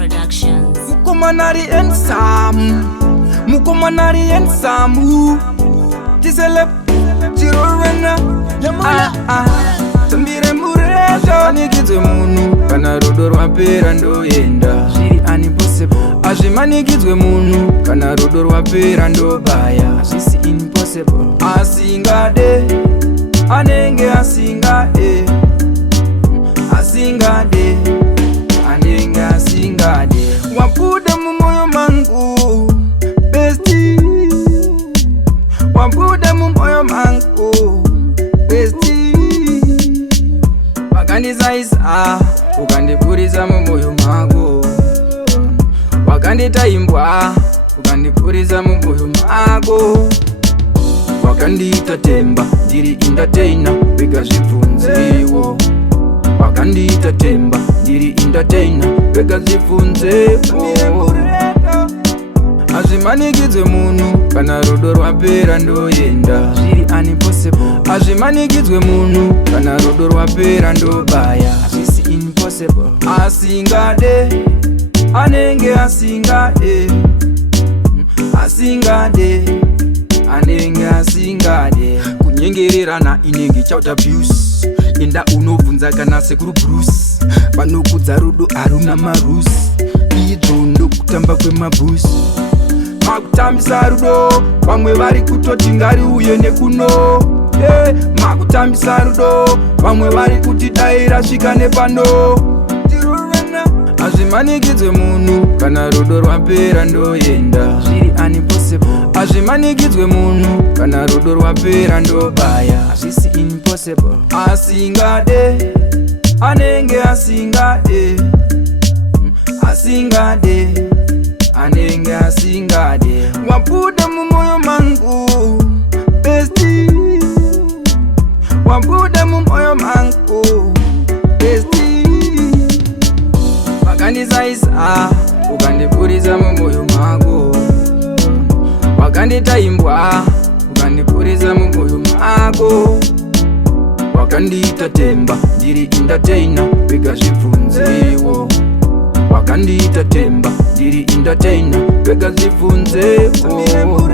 Productions. Mukomanari and Sam, Mukomanari and Samu, Celeb, Chirorena, Tambire Mureja, Hazvimanikidzwe munhu, kana rudo rwapera ndoenda, zviri unimpossible. Hazvimanikidzwe munhu, kana rudo rwapera ndobaya, zvisi impossible. Asingade, anenge asingade, asingade, anenge asingade. Wabuda mumoyo mangu, bestie. Wabuda mumoyo mangu, bestie. Wakandizaisa, ukandipurisa mumoyo mangu. Wakanditaimbwa, ukandipurisa mumoyo mangu. Wakandiita temba, ndiri entertainer, vega zvibvunzewo. Wakandiita temba, ndiri entertainer, vega zvibvunzewo. Hazvimanikidzwe munhu, kana rudo rwapera ndoenda, zviri unimpossible. Hazvimanikidzwe munhu, kana rudo rwapera ndobaya, zvisi impossible. Asingade, anenge asingade, asingade, anenge asingade. Kunyengererana inenge child abuse, enda unobvunza kana sekuru Bruce. Vanokudza rudo haruna marusi, idzo ndokutamba kwemabusi. Makutambisa rudo, vamwe vari kutoti ngariuye nekuno. Makutambisa rudo, vamwe vari kuti dai rasvika nepano. Hazvimanikidzwe munhu, kana rudo rwapera ndoenda, zviri unimpossible. Hazvimanikidzwe munhu, kana rudo rwapera ndobaya, zvisi impossible. Asingade, anenge asingade, asingade, anenge asingade. Wabuda mumoyo mangu, bestie. Wabuda mumoyo mangu, bestie. Wakandizaisa, ukandipurisa mumoyo mangu. Wakanditaimbwa, ukandipurisa mumoyo mangu. Wakandiita temba, ndiri entertainer, vega zvibvunzewo. Wakandiita temba, ndiri entertainer, vega zvibvunzewo.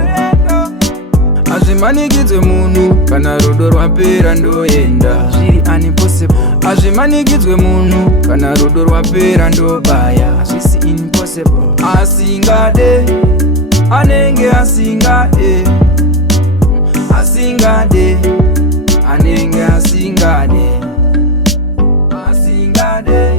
Hazvimanikidzwe munhu, kana rudo rwapera ndoenda, zviri unimpossible. Hazvimanikidzwe munhu, kana rudo rwapera ndobaya, zvisi impossible. Asingade, anenge asingade, asingade, anenge asingade, asingade.